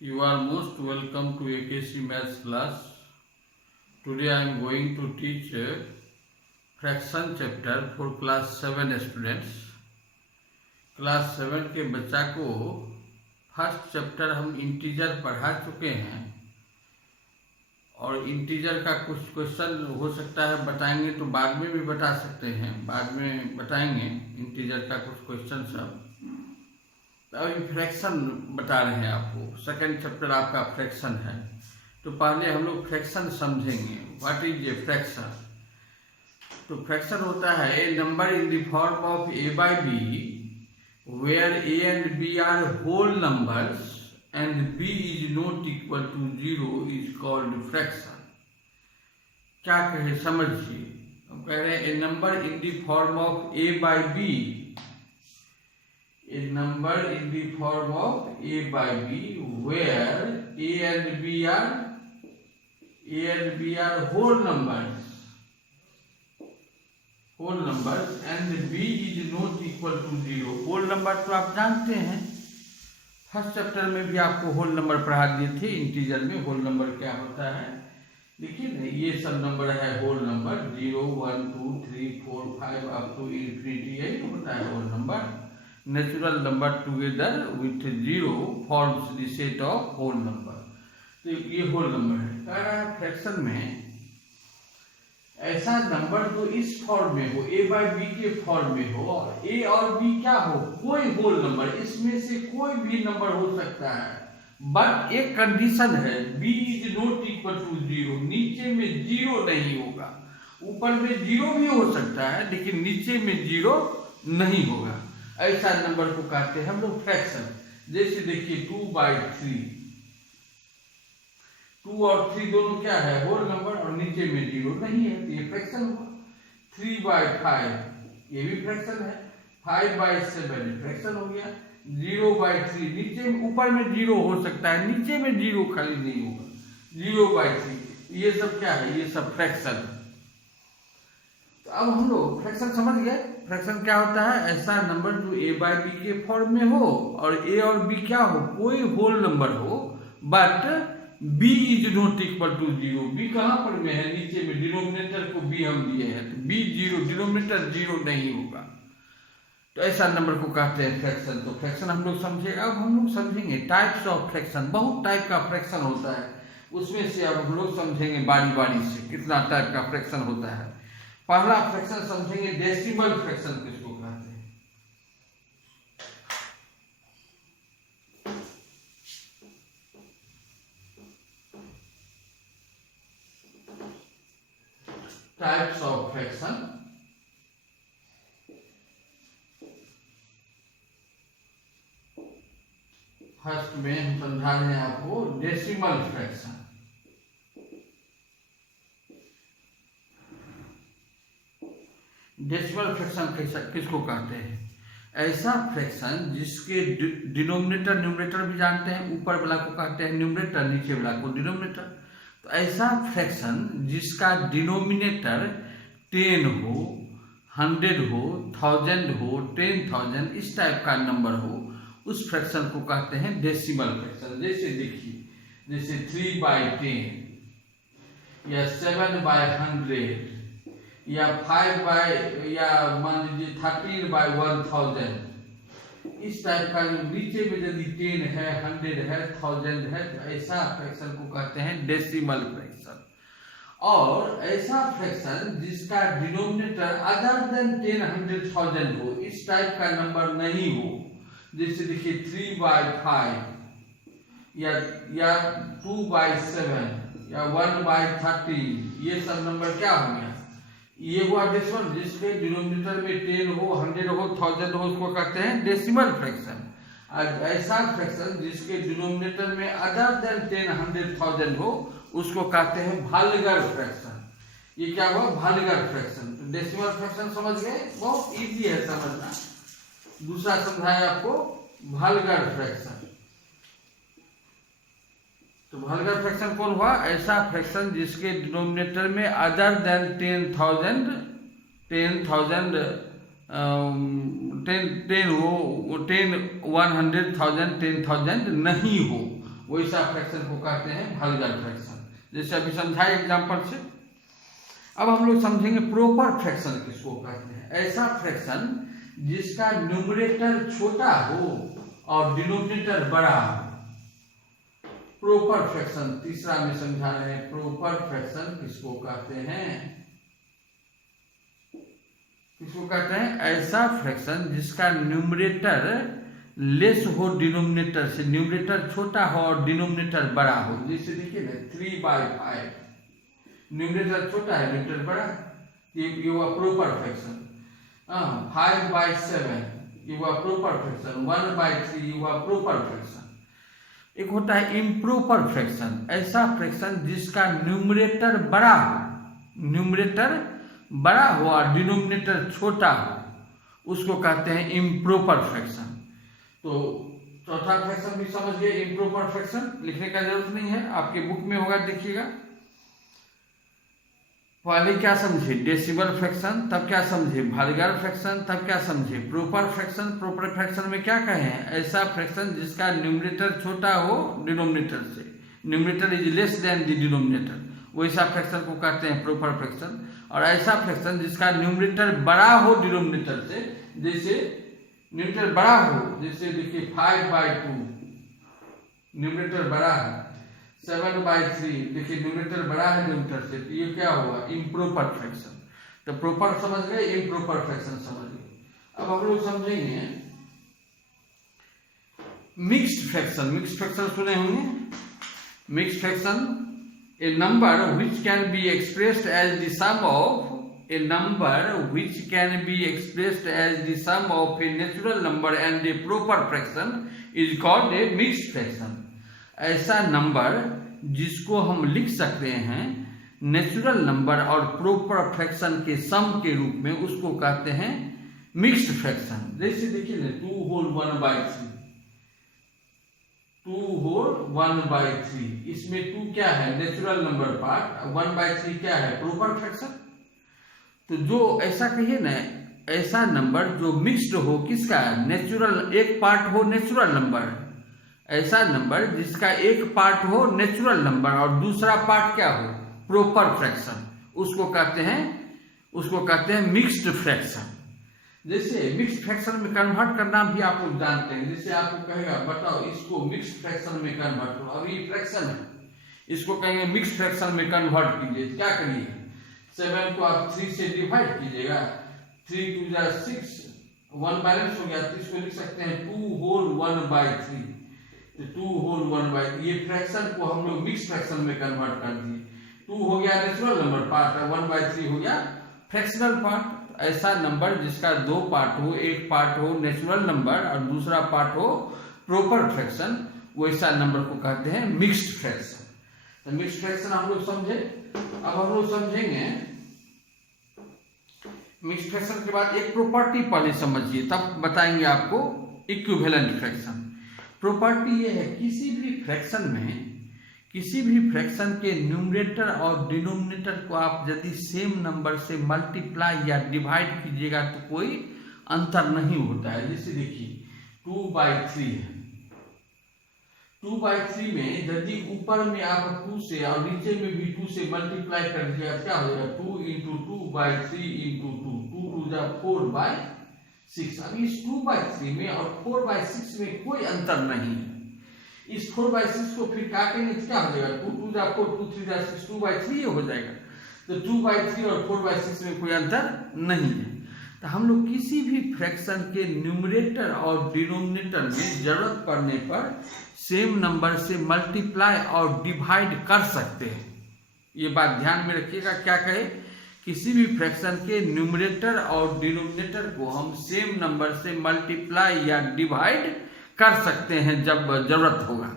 You are most welcome to AKC Maths class. Today I am going to teach fraction chapter for class 7 students. Class 7 के बच्चा को first chapter हम integer पढ़ा चुके हैं और इंटीजर का कुछ क्वेश्चन हो सकता है बताएंगे तो बाद में भी बता सकते हैं, बाद में बताएंगे इंटीजर का कुछ क्वेश्चन सब। तो अभी फ्रैक्शन बता रहे हैं आपको, सेकंड चैप्टर आपका फ्रैक्शन है। तो पहले हम लोग फ्रैक्शन समझेंगे। What is a fraction? तो फ्रैक्शन होता है a number in the form of a by b where a and b are whole numbers and b is not equal to 0 is called fraction. क्या कहे समझिए। हम कह रहे हैं a number in the form of a by b, a number in the form of a by b where a and b are whole numbers and b is not equal to 0। whole number तो आप जानते हैं, first chapter में भी आपको whole number पढ़ा दिए थे। इंटीजर में होल नंबर क्या होता है देखिए, ये सब नंबर है whole number, 0 1 2 3 4 5 up to infinity, यही होता है whole number. Natural number together with 0 forms the set of whole number. तो ये होल नंबर है। कह रहा है फ्रैक्शन में ऐसा नंबर जो इस फॉर्म में हो, ए बाई बी के फॉर्म में हो, और ए और बी क्या हो, कोई होल नंबर, इसमें से कोई भी नंबर हो सकता है। बट एक कंडीशन है, B is not equal to 0। नीचे में 0 नहीं होगा। ऊपर में 0 भी हो सकता है लेकिन नीचे में 0 नहीं होगा। ऐसा नंबर को कहते हैं हम लोग फ्रैक्शन। जैसे देखिए 2/3, 2 और 3 दोनों क्या है, होल नंबर, और नीचे में 0 नहीं है, तो ये फ्रैक्शन हुआ। 3/5 ये भी फ्रैक्शन है। 5/7 फ्रैक्शन हो गया। 0/3 नीचे ऊपर में 0 हो सकता है, नीचे में 0 खाली नहीं होगा। 0/3 ये सब क्या है, ये सब फ्रैक्शन। तो अब हम लोग फ्रैक्शन समझ गए। फ्रैक्शन क्या होता है, ऐसा नंबर जो ए बाई बी के फॉर्म में हो और ए और बी क्या हो, कोई होल नंबर हो, but B is not equal to 0। B कहाँ पर में है, नीचे में, डिनोमिनेटर को बी हम दिए हैं, तो बी 0, डिनोमिनेटर 0 नहीं होगा। तो ऐसा नंबर को कहते हैं फ्रैक्शन। तो फ्रैक्शन हम लोग समझे। अब हम लोग समझेंगे टाइप्स ऑफ फ्रैक्शन। बहुत टाइप का फ्रैक्शन होता है, उसमें से अब हम लोग समझेंगे बारी बारी से कितना टाइप का फ्रैक्शन होता है। पहला फ्रैक्शन समझेंगे डेसिमल फ्रैक्शन किसको कहते हैं। Types of fraction. फर्स्ट में हम समझा रहे हैं आपको डेसिमल फ्रैक्शन। डेसिमल फ्रैक्शन किसको कहते हैं, ऐसा फ्रैक्शन जिसके डिनोमिनेटर न्यूमरेटर भी जानते हैं, ऊपर वाला को कहते हैं न्यूमरेटर, नीचे वाला को डिनोमिनेटर। तो ऐसा फ्रैक्शन जिसका डिनोमिनेटर 10 हो, 100 हो, 1000 हो, 10,000 इस टाइप का नंबर हो, उस फ्रैक्शन को कहते हैं डेसिमल फ्रैक्शन। जैसे देखिए, जैसे 3/10 या 7/100 या 5 या मान लीजिए 13/1000, इस टाइप का जो नीचे में यदि 10 है, 100 है, 1000 है, तो ऐसा फ्रैक्शन को कहते हैं डेसिमल फ्रैक्शन। और ऐसा फ्रैक्शन जिसका डिनोमिनेटर अदर देन 10, 100, 1000 हो, इस टाइप का नंबर नहीं हो। जैसे देखिए 3/5 या 2/7 या 1/13, ये सब नंबर क्या हो गया, ये हुआ डेसिमल। जिसके डिनोमिनेटर में 10 हो, 100 हो, 1000 हो, उसको कहते हैं डेसिमल फ्रैक्शन। ऐसा फ्रैक्शन जिसके डिनोमिनेटर में अदर देन 10, 100, 1000 हो, उसको कहते हैं भालगर फ्रैक्शन। ये क्या हुआ, भालगर फ्रैक्शन। तो डेसिमल फ्रैक्शन समझ गए, बहुत इजी है समझना। दूसरा समझाया आपको भालगर फ्रैक्शन। तो भालगर फ्रैक्शन कौन हुआ, ऐसा फ्रैक्शन जिसके डिनोमिनेटर में अदर देन 10,000 10 हो, 10, 100, 1000, 10,000 नहीं हो, वैसा फ्रैक्शन को कहते हैं वल्गर फ्रैक्शन। जैसे अभी समझाए एग्जाम्पल से। अब हम लोग समझेंगे प्रॉपर फ्रैक्शन किसको कहते हैं। ऐसा फ्रैक्शन जिसका न्यूमरेटर छोटा हो और डिनोमिनेटर बड़ा हो, प्रॉपर फ्रैक्शन। तीसरा में समझा रहे हैं प्रॉपर फ्रैक्शन किसको कहते हैं, किसको कहते हैं। ऐसा फ्रैक्शन जिसका न्यूमरेटर लेस हो डिनोमिनेटर से, न्यूमरेटर छोटा हो और डिनोमिनेटर बड़ा हो। जैसे देखिए ना 3/5, न्यूमरेटर छोटा है डिनोमिनेटर बड़ा, ये हुआ प्रॉपर फ्रैक्शन। 5/7 ये हुआ प्रॉपर फ्रैक्शन। 1/3 ये हुआ प्रॉपर फ्रैक्शन। एक होता है इम्प्रॉपर फ्रैक्शन, ऐसा फ्रैक्शन जिसका न्यूमरेटर बड़ा हो, न्यूमरेटर बड़ा हो और डिनोमिनेटर छोटा हो, उसको कहते हैं इम्प्रॉपर फ्रैक्शन। तो चौथा फ्रैक्शन भी समझ गए, इम्प्रॉपर फ्रैक्शन। लिखने का जरूरत नहीं है, आपके बुक में होगा, देखिएगा। पहले क्या समझे डेसिमल फ्रैक्शन, तब क्या समझे वल्गर फ्रैक्शन, तब क्या समझे प्रॉपर फ्रैक्शन। प्रॉपर फ्रैक्शन में क्या कहे हैं, ऐसा फ्रैक्शन जिसका न्यूमरेटर छोटा हो डिनोमिनेटर से, numerator is less than the denominator, वैसा फ्रैक्शन को कहते हैं प्रॉपर फ्रैक्शन। और ऐसा फ्रैक्शन जिसका न्यूमरेटर बड़ा हो डिनोमिनेटर से, जैसे न्यूमरेटर बड़ा हो, जैसे देखिए 5/2 न्यूमरेटर बड़ा है, 7/3 देखिए न्यूमरेटर बड़ा है डिनोमिनेटर से, तो ये क्या हुआ इम्प्रॉपर फ्रैक्शन। तो प्रॉपर समझ गए, इम्प्रॉपर फ्रैक्शन समझ गए। अब हम लोग समझेंगे मिक्स्ड फ्रैक्शन। मिक्स्ड फ्रैक्शन सुने होंगे। Mixed fraction a number which can be expressed as the sum of a number which can be expressed as the sum of a natural number and a proper fraction is called a mixed fraction। ऐसा number जिसको हम लिख सकते हैं natural number और proper fraction के सम के रूप में, उसको कहते हैं मिक्स्ड फ्रैक्शन। जैसे देखिए ना 2 होल 1/3, 2 होल 1/3, इसमें 2 क्या है नेचुरल नंबर पार्ट, 1/3 क्या है प्रॉपर फ्रैक्शन। तो जो ऐसा कहिए ना, ऐसा नंबर जो मिक्स्ड हो, किसका नेचुरल, एक पार्ट हो नेचुरल नंबर, ऐसा नंबर जिसका एक पार्ट हो नेचुरल नंबर और दूसरा पार्ट क्या हो प्रॉपर फ्रैक्शन, उसको कहते हैं मिक्स्ड फ्रैक्शन। जैसे मिक्स्ड फ्रैक्शन में कन्वर्ट करना भी आप लोग जानते हैं। जैसे आपको कहेगा बताओ इसको मिक्स्ड फ्रैक्शन में कन्वर्ट करो, अभी फ्रैक्शन है, इसको कहेंगे मिक्स्ड फ्रैक्शन में कन्वर्ट कीजिए, क्या करिए 7 को आप 3 से डिवाइड कीजिएगा, 3 2 6, 1 बैलेंस हो गया, तो इसको लिख सकते हैं 2 होल 1/3। तो 2 होल 1/3 ये फ्रैक्शन को हम लोग मिक्स्ड फ्रैक्शन में कन्वर्ट कर दिए। 2 हो गया नेचुरल नंबर पार्ट और 1/3 हो गया फ्रैक्शनल पार्ट। ऐसा नंबर जिसका 2 पार्ट हो, एक पार्ट हो नेचुरल नंबर और दूसरा पार्ट हो प्रॉपर फ्रैक्शन, वैसा नंबर को कहते हैं मिक्स्ड फ्रैक्शन। तो मिक्स्ड फ्रैक्शन हम लोग समझे। अब हम लोग समझेंगे मिक्स्ड फ्रैक्शन के बाद एक प्रॉपर्टी पहले समझिए, तब बताएंगे आपको इक्विवेलेंट फ्रैक्शन। प्रॉपर्टी ये है किसी भी फ्रैक्शन में, किसी भी फ्रैक्शन के न्यूमरेटर और डिनोमिनेटर को आप यदि सेम नंबर से मल्टीप्लाई या डिवाइड कीजिएगा तो कोई अंतर नहीं होता है। जैसे देखिए 2/3 है, 2/3 में यदि ऊपर में आप 2 से और नीचे में भी 2 से मल्टीप्लाई कर दिया, क्या हो जाएगा 2 × 2/3 × 2, 2 2 4/6। अब इस 2/3 में और 4/6 में कोई अंतर नहीं है। इस 4/6 को फिर काटेंगे तो क्या हो जाएगा 2 2 4, 2 3 6, 2/3 हो जाएगा। तो 2/3 और 4/6 में कोई अंतर नहीं है। तो हम लोग किसी भी फ्रैक्शन के न्यूमरेटर और डिनोमिनेटर में जरूरत पड़ने पर सेम नंबर से मल्टीप्लाई और डिवाइड कर सकते हैं। ये बात ध्यान में रखिएगा। क्या कहे, किसी भी फ्रैक्शन के न्यूमरेटर और डिनोमिनेटर को हम सेम नंबर से मल्टीप्लाई या डिवाइड कर सकते हैं जब जरूरत होगा।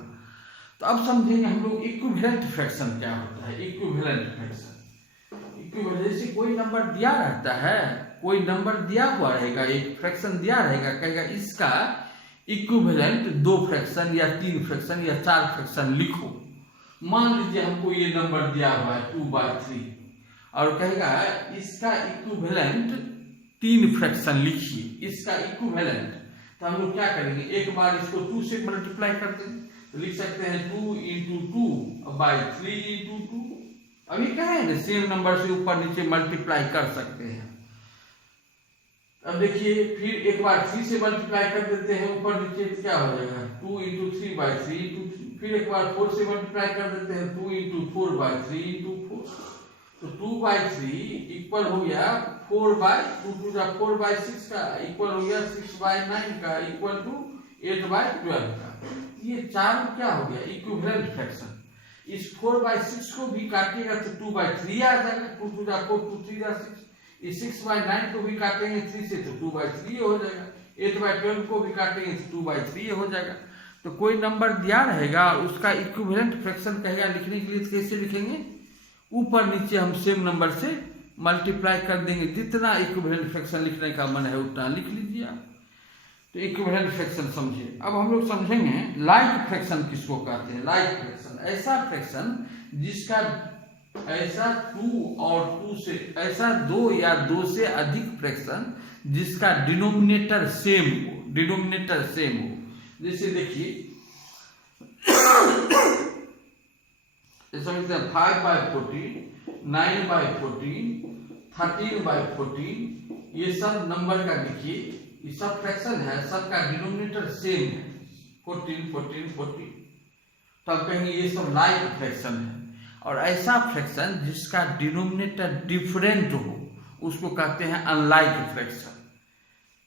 तो अब समझेंगे हम लोग इक्विवेलेंट फ्रैक्शन क्या होता है। इक्विवेलेंट फ्रैक्शन, इक्विवेलेंट जैसे कोई नंबर दिया रहता है, कोई नंबर दिया हुआ रहेगा, एक फ्रैक्शन दिया रहेगा, कहेगा इसका इक्विवेलेंट 2 फ्रैक्शन या 3 फ्रैक्शन या 4 फ्रैक्शन लिखो। मान लीजिए हमको ये नंबर दिया हुआ है 2/3 और कहेगा इसका इक्विवेलेंट 3 फ्रैक्शन लिखिए, इसका इक्विवेलेंट। तो हम लोग क्या करेंगे, एक बार इसको 2 से मल्टीप्लाई कर देंगे, तो लिख सकते हैं 2 इंटू 2 बाई 3 इंटू 2। अभी क्या है, सेम नंबर से ऊपर नीचे मल्टीप्लाई कर सकते हैं। अब देखिए फिर एक बार 3 से मल्टीप्लाई कर देते हैं ऊपर नीचे, क्या हो जाएगा 2 इंटू 3 बाई 3 इंटू, फिर एक बार 4 से मल्टीप्लाई कर देते हैं 2 इंटू 4 बाई 3 इंटू 4। तो 2 बाई 3 इक्वल हो गया 4 बाई 2 का 4 बाई 6 का, इक्वल हो गया 6 बाई 9 का, इक्वल टू 8 बाई 12 का। ये चारों क्या हो गया, इक्विवेलेंट फ्रैक्शन। इस 4 बाई 6 को भी काटिएगा तो 2 बाई 3 आ जाएगा, 2 का 4 2 3 का 6। इस 6 बाई 9 को भी काटेंगे 3 से तो 2 बाई 3 हो जाएगा। 8 बाई 12 को भी काटेंगे तो 2 बाई 3 हो जाएगा। तो कोई नंबर दिया रहेगा और उसका इक्विवेलेंट फ्रैक्शन कहेगा लिखने के लिए, तो कैसे लिखेंगे, ऊपर नीचे हम सेम नंबर से मल्टीप्लाई कर देंगे, जितना इक्विवेलेंट फ्रैक्शन लिखने का मन है उतना लिख लीजिए आप। तो इक्विवेलेंट फ्रैक्शन समझिए। अब हम लोग समझेंगे लाइक फ्रैक्शन किसको कहते हैं। लाइक फ्रैक्शन ऐसा फ्रैक्शन जिसका ऐसा 2 और 2 से ऐसा 2 या 2 से अधिक फ्रैक्शन जिसका डिनोमिनेटर सेम हो, डिनोमिनेटर सेम हो। जैसे देखिए समझते हैं 5 बाई 14, 9 बाई 14, 13 बाई 14, ये सब नंबर का देखिए, ये सब फ्रैक्शन है, सबका डिनोमिनेटर सेम है 14 14 14। तब कहेंगे ये सब लाइक फ्रैक्शन है। और ऐसा फ्रैक्शन जिसका डिनोमिनेटर डिफरेंट हो उसको कहते हैं अनलाइक फ्रैक्शन।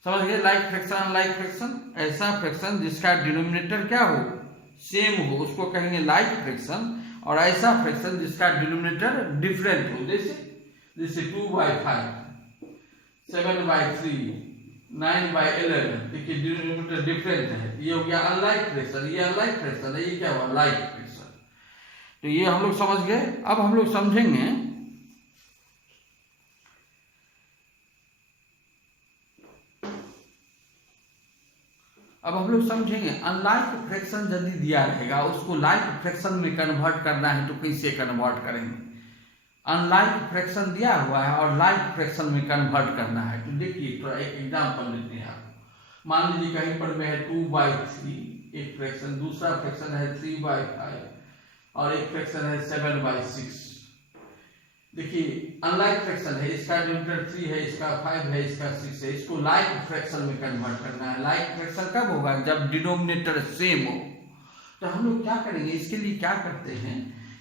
समझ गए, लाइक फ्रैक्शन अनलाइक फ्रैक्शन। ऐसा फ्रैक्शन जिसका डिनोमिनेटर क्या हो, सेम हो, उसको कहेंगे लाइक फ्रैक्शन। और ऐसा फ्रैक्शन जिसका डिनोमिनेटर डिफरेंट हो, जैसे 2 बाई 5, 7 बाई 3, 9 बाई 11, देखिए डिनोमिनेटर डिफरेंट है, ये हो गया अनलाइक फ्रैक्शन। ये अनलाइक फ्रैक्शन है, ये क्या हुआ, लाइक फ्रैक्शन। तो ये हम लोग समझ गए। अब हम लोग समझेंगे अनलाइक फ्रैक्शन यदि दिया रहेगा उसको लाइक फ्रैक्शन में कन्वर्ट करना है तो कैसे कन्वर्ट करेंगे। अनलाइक फ्रैक्शन दिया हुआ है और लाइक फ्रैक्शन में कन्वर्ट करना है। तो देखिए थोड़ा एक एग्जांपल लेते हैं आप। मान लीजिए कहीं पर में है 2 बाई 3 एक फ्रैक्शन, दूसरा फ्रैक्शन है 3 बाई 5 और एक फ्रैक्शन है 7 बाई 6। देखिए अनलाइक फ्रैक्शन है, इसका डिनोमिनेटर 3 है, इसका 5 है, इसका 6 है। इसको लाइक फ्रैक्शन में कन्वर्ट करना है। लाइक फ्रैक्शन कब होगा, जब डिनोमिनेटर सेम हो। तो हम लोग क्या करेंगे, इसके लिए क्या करते हैं,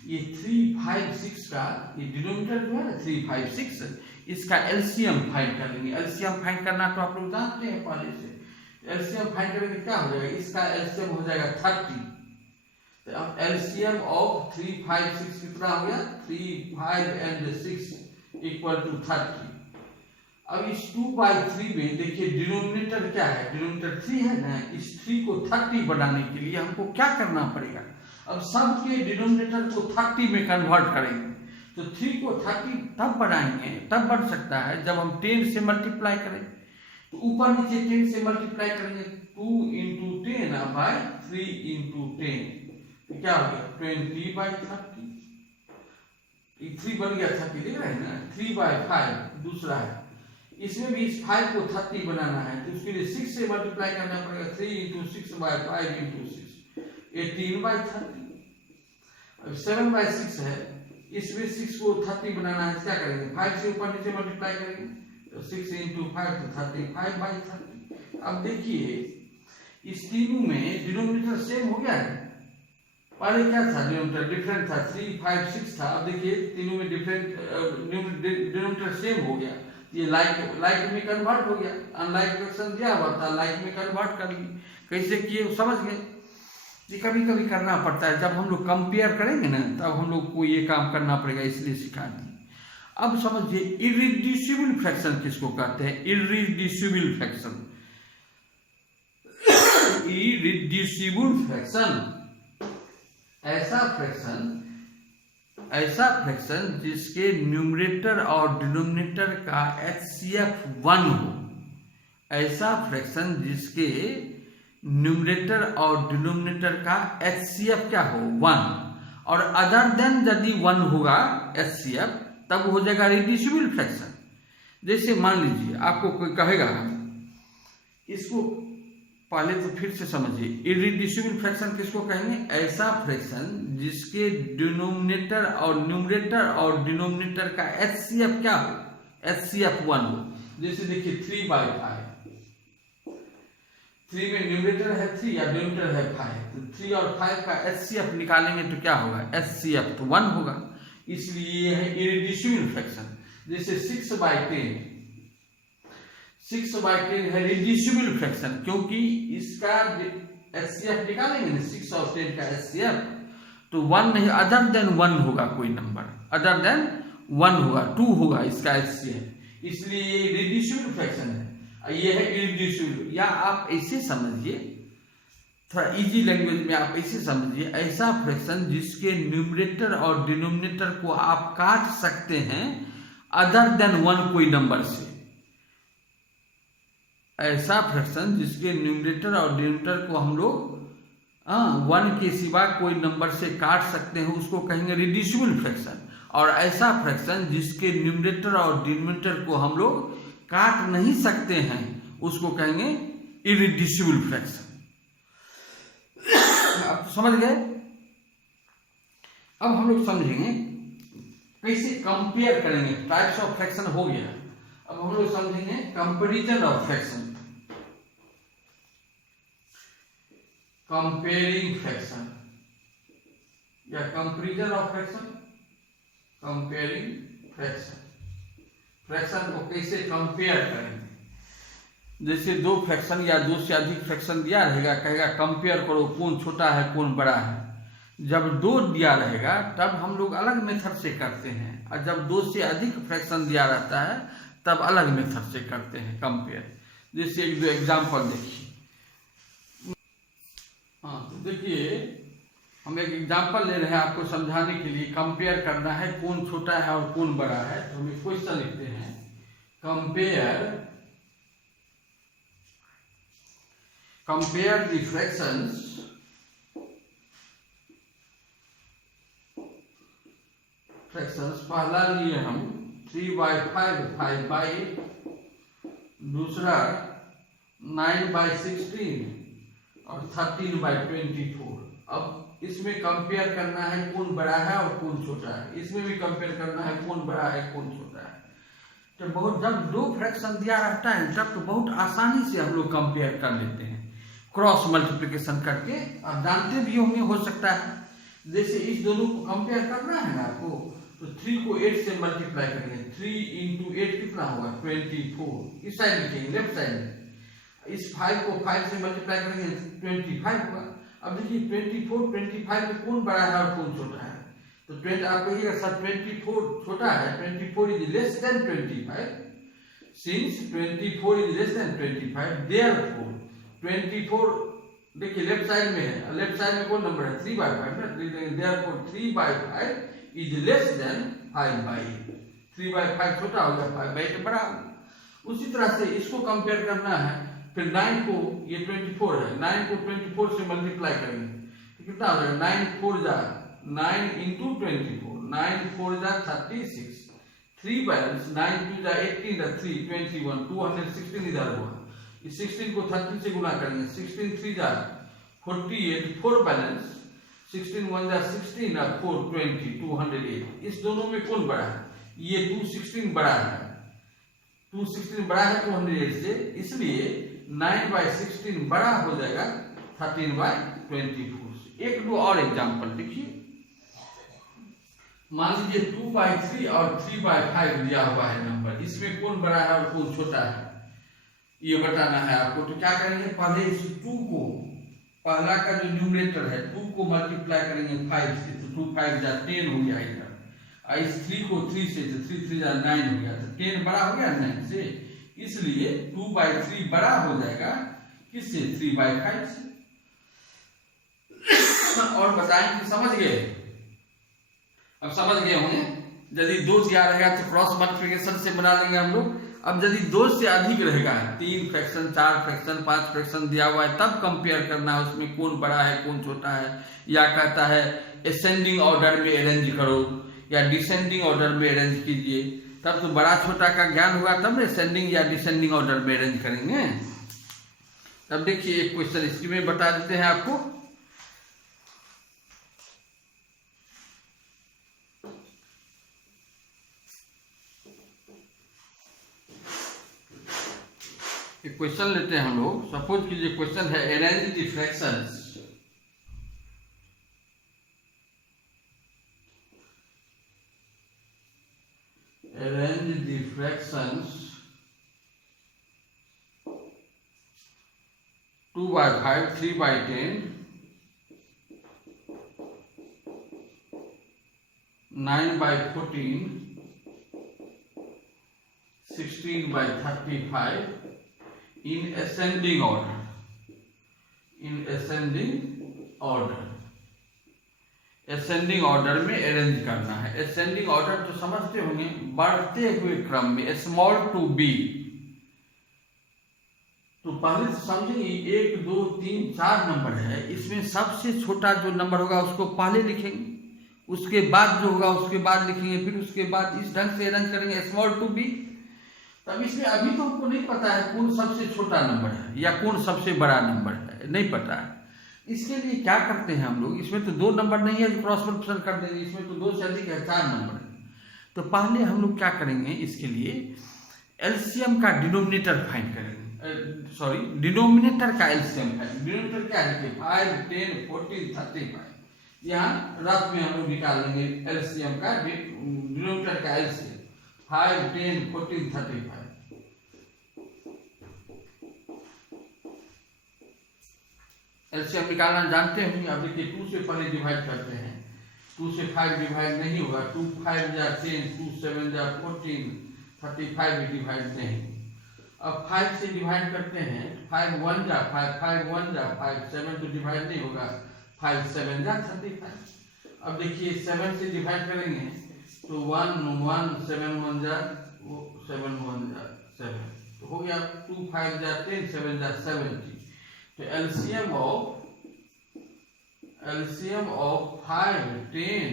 ये 3 5 6 का ये डिनोमिनेटर जो है ना 3 5 6, इसका एलसीएम फाइंड कर लेंगे। एलसीएम फाइंड करना तो आप लोग जानते हैं पहले से। एलसीएम फाइंड करेंगे क्या हो जाएगा, इसका एलसीएम हो जाएगा 30। तो अब एलसीएम ऑफ 3 5 6 कितना हो गया, 3 5 एंड 6 इक्वल टू 30। अब इस 2 बाई 3 में देखिए डिनोमिनेटर क्या है, डिनोमिनेटर 3 है ना, इस 3 को 30 बनाने के लिए हमको क्या करना पड़ेगा, अब सबके डिनोमिनेटर को 30 में कन्वर्ट करेंगे। तो 3 को 30 तब बनाएंगे, तब बन सकता है जब हम 10 से मल्टीप्लाई करें। तो ऊपर नीचे 10 से मल्टीप्लाई करेंगे, 2 इंटू 10 बाई 3 इंटू 10, क्या हो गया 20 बाई 30। 3 बन गया 30, देख रहे हैं ना। 3 बाई 5 दूसरा है, इसमें भी इस 5 को 30 बनाना है तो उसके लिए 6 से मल्टीप्लाई करना पड़ेगा। 3 इंटू 6 बाई 5 इंटू 6, 18 बाई 30। अब 7 बाई 6 है, इसमें 6 को 30 बनाना है, क्या करेंगे 5 से ऊपर नीचे मल्टीप्लाई करेंगे तो 6 इंटू 5 तो 35 बाई 30। अब देखिए इस तीनों में डिनोमिनेटर सेम हो गया है। पहले क्या था, डिनोमिनेटर डिफरेंट था, 3 5 6 था। अब देखिए तीनों में डिफरेंट डिनोमिनेटर सेम हो गया, ये लाइक में कन्वर्ट हो गया। अनलाइक फ्रैक्शन दिया हुआ था, लाइक में कन्वर्ट कर ली। कैसे किए समझ गए। ये कभी कभी करना पड़ता है, जब हम लोग कंपेयर करेंगे ना तब हम लोग को ये काम करना पड़ेगा, इसलिए सिखा दी। अब समझिए इरिड्यूसिबल फ्रैक्शन किसको कहते हैं, इरिड्यूसिबल फ्रैक्शन। इरिड्यूसिबल फ्रैक्शन ऐसा फ्रैक्शन जिसके न्यूमरेटर और डिनोमिनेटर का HCF 1 हो। ऐसा फ्रैक्शन जिसके न्यूमरेटर और डिनोमिनेटर का HCF क्या हो 1, और अदर देन यदि 1 होगा HCF तब हो जाएगा रिड्यूसिबल फ्रैक्शन। जैसे मान लीजिए आपको कोई कहेगा इसको पहले तो फिर से समझिए, इररिड्यूसिबल फ्रैक्शन किसको कहेंगे? ऐसा फ्रैक्शन जिसके डिनोमिनेटर और न्यूमरेटर और डिनोमिनेटर का HCF क्या हो? HCF 1 हो। जैसे देखिए 3/5, 3 में न्यूमरेटर है 3 या डिनोमिनेटर है 5, तो 3 और 5 का HCF निकालेंगे तो क्या होगा? HCF तो 1 होगा, इसलिए ये है इररिड्यूसिबल फ्रैक्शन। जैसे 6/10, 6/10 है रिड्यूसिबल फ्रैक्शन, क्योंकि इसका HCF निकालेंगे ना 6 और 10 का HCF, तो 1 नहीं, अदर देन 1 होगा, कोई नंबर अदर देन 1 होगा, 2 होगा इसका HCF, इसलिए ये रिड्यूसिबल फ्रैक्शन है। ये है इररिड्यूसिबल। या आप ऐसे समझिए, थोड़ा इजी लैंग्वेज में आप ऐसे समझिए, ऐसा फ्रैक्शन जिसके न्यूमरेटर और डिनोमिनेटर को आप काट सकते हैं अदर देन 1 कोई नंबर से। ऐसा फ्रैक्शन जिसके न्यूमरेटर और डिनोमिनेटर को हम लोग 1 के सिवा कोई नंबर से काट सकते हैं, उसको कहेंगे रिड्यूसिबल फ्रैक्शन। और ऐसा फ्रैक्शन जिसके न्यूमरेटर और डिनोमिनेटर को हम लोग काट नहीं सकते हैं, उसको कहेंगे इररिड्यूसिबल फ्रैक्शन। आप समझ गए? अब हम लोग समझेंगे कैसे कंपेयर करेंगे। टाइप्स ऑफ फ्रैक्शन हो गया, अब हम लोग समझेंगे comparison of fraction, comparing fraction या comparison of fraction, comparing fraction. Fraction को कैसे कंपेयर करेंगे? जैसे 2 फ्रैक्शन या 2 से अधिक फ्रैक्शन दिया रहेगा, कहेगा कंपेयर करो कौन छोटा है कौन बड़ा है। जब 2 दिया रहेगा तब हम लोग अलग मेथड से करते हैं, और जब 2 से अधिक फ्रैक्शन दिया रहता है तब अलग मेथड से करते हैं कंपेयर। जैसे 1-2 एग्जाम्पल देखिए। तो देखिए हम एक एग्जाम्पल ले रहे हैं आपको समझाने के लिए, कंपेयर करना है कौन छोटा है और कौन बड़ा है। तो हम एक क्वेश्चन लिखते हैं, कंपेयर द फ्रैक्शंस पहला लिए हम 3/5 5/8, दूसरा 9/16 और 13/24। अब इसमें कंपेयर करना है कौन बड़ा है और कौन छोटा है, इसमें भी कंपेयर करना है कौन बड़ा है कौन छोटा है। तो जब 2 फ्रैक्शन दिया रहता है तब तो बहुत आसानी से हम लोग कंपेयर कर लेते हैं क्रॉस मल्टीप्लिकेशन करके। आप जानते भी होंगे, हो सकता है, जैसे इस दोनों को कंपेयर करना है ना आपको, तो 3 को 8 से मल्टीप्लाई करेंगे, 3 × 8 कितना होगा? 24। इस साइड लिखेंगे, लेफ्ट साइड में। इस 5 को 5 से मल्टीप्लाई करेंगे 25 होगा। अब देखिए 24 25 में कौन बड़ा है और कौन छोटा है? तो आप कहिएगा सर 24 छोटा है, 24 is less than 25। Since 24 is less than 25, therefore 24 देखिए लेफ्ट साइड में है, लेफ्ट साइड में कौन नंबर है? 3/5 ना, देयरफॉर 3/5 इज लेस देन 5/8। 3/5 छोटा होगा, 5/8 बड़ा होगा। उसी तरह से इसको कंपेयर करना है, फिर 9 को, ये 24 है, 9 को 24 से मल्टीप्लाई करेंगे तो कितना हो जाएगा? 9 4 जा 9 × 24, 9 4 जा 36, 3 बैलेंस, 9 2 जा 18 3 21, 216 इधर हुआ। इस 16 को 30 से गुना करेंगे, 16 3 जा 48, 4 बैलेंस, 16 1 जा 16 और 4 20, 208। इस दोनों में कौन बड़ा है? ये 216 बड़ा है, 216 बड़ा है 208 से, इसलिए 9/16 बड़ा हो जाएगा 13/24 से। 1-2 और एग्जाम्पल देखिए। मान लीजिए 2/3 और 3/5 दिया हुआ है नंबर, इसमें कौन बड़ा है और कौन छोटा है ये बताना है आपको। तो क्या करेंगे? पहले इस 2 को, पहला का जो न्यूमरेटर है 2 को मल्टीप्लाई करेंगे 5 से, तो 2 5 जा 10 हो गया इधर। और इस 3 को 3 से, तो 3 3 जा 9 हो गया, तो 10 बड़ा हो गया 9 से, इसलिए 2/3 बड़ा हो जाएगा किससे? 3/5 से। और बताएं कि समझ गए? अब समझ गए होंगे। यदि 2 दिया रहेगा तो क्रॉस मल्टीप्लिकेशन से बना लेंगे हम लोग। अब यदि 2 से अधिक रहेगा, 3 फ्रैक्शन 4 फ्रैक्शन 5 फ्रैक्शन दिया हुआ है, तब कंपेयर करना है उसमें कौन बड़ा है कौन छोटा है। या कहता है असेंडिंग ऑर्डर में अरेंज करो या डिसेंडिंग ऑर्डर में अरेंज कीजिए, तब तो बड़ा छोटा का ज्ञान होगा, तब असेंडिंग या डिसेंडिंग ऑर्डर में अरेंज करेंगे। अब देखिए एक क्वेश्चन इसकी में बता देते हैं आपको। एक क्वेश्चन लेते हैं हम लोग। सपोज कीजिए क्वेश्चन है arrange the fractions. Arrange the fractions 2 by 5, 3 by 10, 9 by 14, 16 by 35 in ascending order. In ascending order. Ascending order में अरेंज करना है। असेंडिंग ऑर्डर तो समझते होंगे, बढ़ते हुए क्रम में, स्मॉल टू बी। तो पहले तो समझेंगे 1 2 3 4 नंबर है, इसमें सबसे छोटा जो नंबर होगा उसको पहले लिखेंगे, उसके बाद जो होगा उसके बाद लिखेंगे, फिर उसके बाद इस ढंग से अरेंज करेंगे स्मॉल टू बी। तब इसमें अभी तो हमको नहीं पता है कौन सबसे छोटा नंबर है या कौन सबसे बड़ा नंबर है, नहीं पता है। इसके लिए क्या करते हैं हम लोग, इसमें तो 2 नंबर नहीं है जो क्रॉस मल्टीप्लिकेशन कर देंगे, इसमें तो 2 से अधिक है, 4 नंबर है। तो पहले हम लोग क्या करेंगे, इसके लिए एलसीएम का डिनोमिनेटर फाइंड करेंगे। सॉरी, डिनोमिनेटर का एलसीएम है। डिनोमिनेटर क्या है, 5 10 14 35। यहाँ रफ में हम लोग निकाल लेंगे एलसीएम का, डिनोमिनेटर का एलसीएम 5 10 14 35। एलसीएम निकालना जानते होंगे। अब देखिए 2 से पहले डिवाइड करते हैं, 2 से 5 डिवाइड नहीं होगा, 2 5 जा 10, 2 7 जा 14, 35 भी डिवाइड नहीं। अब 5 से डिवाइड करते हैं, 5 1 जा 5, 5 1 जा 5, 7 तो डिवाइड नहीं होगा, 5 7 जा 35। अब देखिए 7 से डिवाइड करेंगे तो 1 1 7 1 जा 7 1 जा 7, तो हो गया 2 5 जा 10, 7 जा 70। तो एलसीएम ऑफ 5 10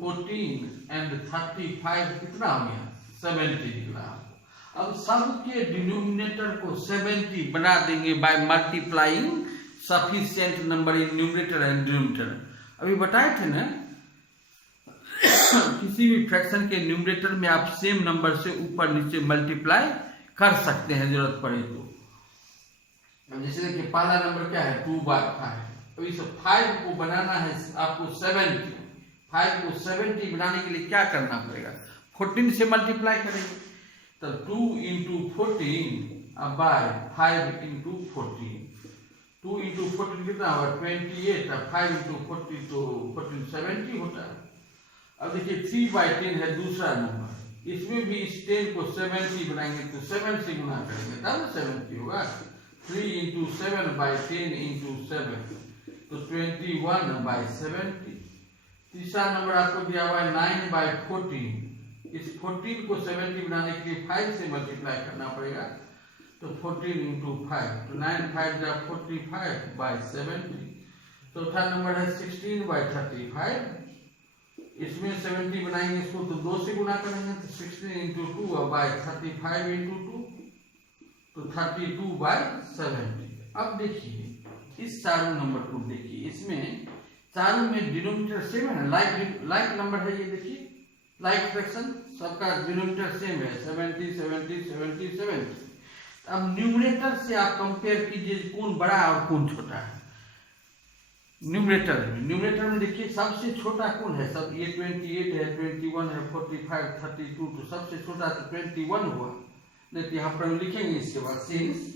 14 एंड 35 कितना हो गया, 70 निकला। अब सबके डिनोमिनेटर को 70 बना देंगे by multiplying sufficient number in numerator and denominator. अभी बताए थे ना, किसी भी फ्रैक्शन के न्यूमरेटर में आप सेम नंबर से ऊपर नीचे मल्टीप्लाई कर सकते हैं जरूरत पड़े तो। जैसे देखिए पहला नंबर क्या है, 2 by 5। तो इस 5 को बनाना है आपको 70। 5 को 70 बनाने के लिए क्या करना पड़ेगा, 14 से मल्टीप्लाई करेंगे। तो 2 into 14 बाय 5 into 14, 2 into 14 कितना होगा 28, 5 into 40 तो 14 70 होता है। अब देखिए 3 by 10 है दूसरा नंबर, इसमें भी इस 10 को 70 बनाएंगे तो 7 से गुना करेंगे तब 70 होगा। 3 into 7 by 10 into 7 तो 21 by 70। तीसरा नंबर आपको दिया हुआ है 9 by 14, इस 14 को 70 बनाने के लिए 5 से मल्टीप्लाई करना पड़ेगा, तो 14 into 5 तो 9 5 जा 45 by 70। चौथा नंबर है 16 by 35, इसमें 70 बनाएंगे इसको तो 2 से गुना करेंगे तो 16 into 2 by 35 into 2 तो 32 by 70। अब देखिए इस चारों नंबर को देखिए, इसमें चारों में डिनोमिनेटर सेम है, लाइक नंबर है। ये देखिए लाइक फ्रैक्शन सबका डिनोमिनेटर सेम है, 70 70 70 70। अब न्यूमरेटर से आप कंपेयर कीजिए कौन बड़ा और कौन छोटा है। न्यूमरेटर में देखिए सबसे छोटा कौन है, सब ये 28 है, 21 है, 45 32, तो सबसे छोटा तो 21 हुआ। नहीं यहाँ पर हम लिखेंगे इसके बाद सिंस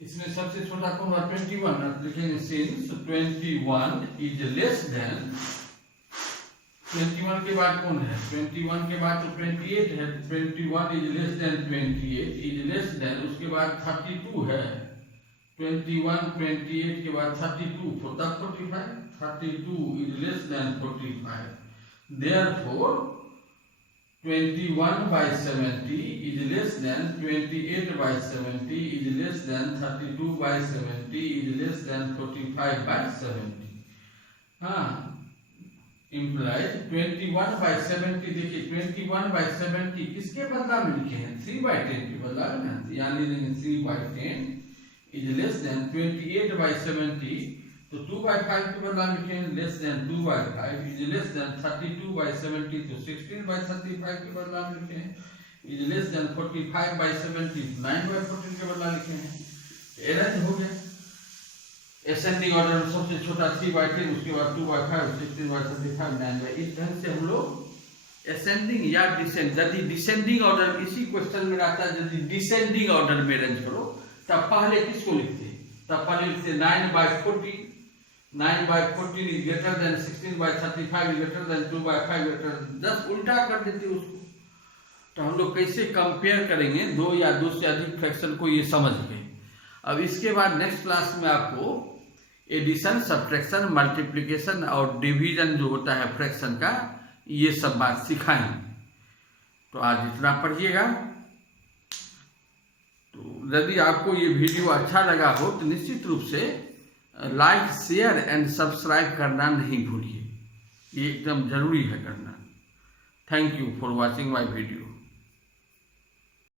इसमें सबसे छोटा कौन हुआ 21, लिखेंगे सिंस 21 इज लेस देन 21 के बाद कौन है, 21 के बाद तो 28 है, 21 is less than 28 is less than, उसके बाद 32 है, 21 28 के बाद 32 तब 45, 32 is less than 45, therefore 21 by 70 is less than 28 by 70 is less than 32 by 70 is less than 45 by 70। हाँ इम्प्लाइज 21/70, देखिए 21/70 किसके बदला में लिखे हैं, 3/10 के बदला में, यहाँ ले लेंगे 3/10 इज लेस देन 28/70, तो 2/5 के बदला में लिखे हैं less than 2/5 is less than 32/70, तो 16/35 के बदला में लिखे हैं इज लेस देन 45/70, 9/14 के बदला लिखे हैं, एरर हो गया। एसेंडिंग ऑर्डर में सबसे छोटा 3/10, उसके बाद 2/5, 16/35, 9/, इस ढंग से हम लोग एसेंडिंग या डिसेंडिंग, यदि डिसेंडिंग ऑर्डर इसी क्वेश्चन में रहता है, यदि डिसेंडिंग ऑर्डर में अरेंज करो तब पहले किसको लिखते हैं, तब पहले लिखते 9/14, 9/14 is greater than 16/35 is greater than 2/5 greater, 10 उल्टा कर देते उसको। तो हम लोग कैसे कंपेयर करेंगे दो या दो से अधिक फ्रैक्शन को, ये समझ गए। अब इसके बाद नेक्स्ट क्लास में आपको एडिशन, सब्ट्रैक्शन, मल्टीप्लिकेशन और डिवीजन जो होता है फ्रैक्शन का, ये सब बात सिखाएंगे। तो आज इतना पढ़िएगा। तो यदि आपको ये वीडियो अच्छा लगा हो तो निश्चित रूप से लाइक, शेयर एंड सब्सक्राइब करना नहीं भूलिए, ये एकदम जरूरी है करना। Thank you for watching my video.